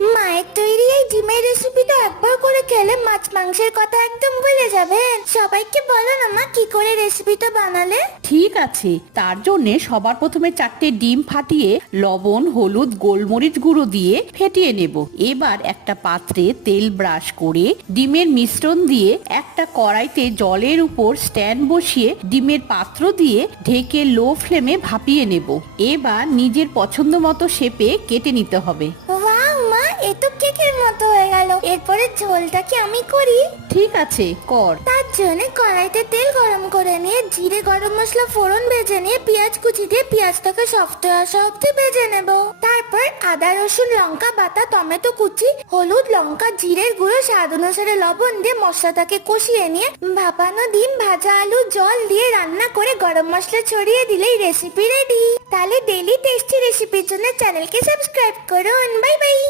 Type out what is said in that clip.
মায়ের তৈরি এই ডিমের রেসিপিটা একবার করে খেলে মাছ মাংসের কথা একদম ভুলে যাবেন। সবাইকে বলো না মা, কি করে রেসিপিটা বানালে। ঠিক আছে, তার জন্যে সবার প্রথমে 4টে ডিম ফাটিয়ে লবণ, হলুদ, গোলমরিচ গুঁড়ো দিয়ে ফেটিয়ে নেব। এবার একটা পাত্রে তেল ব্রাশ করে ডিমের মিশ্রণ দিয়ে একটা কড়াইতে জলের উপর স্ট্যান্ড বসিয়ে ডিমের পাত্র দিয়ে ঢেকে লো ফ্লেমে ভাপিয়ে নেব। এবার নিজের পছন্দ মতো শেপে কেটে নিতে হবে। ওয়াও মা, এ তো কেকের মতো হয়ে গেল। এরপরে ঝোলটা কি আমি করি? ঠিক আছে, কর। তার জন্য কড়াইতে তেল গরম করে নিয়ে জিরে গরম মশলা ফোড়ন ভেজে নিয়ে পেঁয়াজ কুচি দিয়ে পেঁয়াজটাকে সফট আসা অব্দি ভেজে নেব। তারপর আদা রসুন লঙ্কা বাটা, টমেটো কুচি, হলুদ লঙ্কা জিরের গুঁড়ো, স্বাদ অনুসারে লবণ দিয়ে মশলাটাকে কষিয়ে নিয়ে ভাপানো ডিম, ভাজা আলু, জল দিয়ে রান্না করে গরম মশলা ছড়িয়ে দিলেই রেসিপি রেডি। তাহলে ডেইলি টেস্টি রেসিপির জন্য চ্যানেলকে সাবস্ক্রাইব করুন। Bye bye.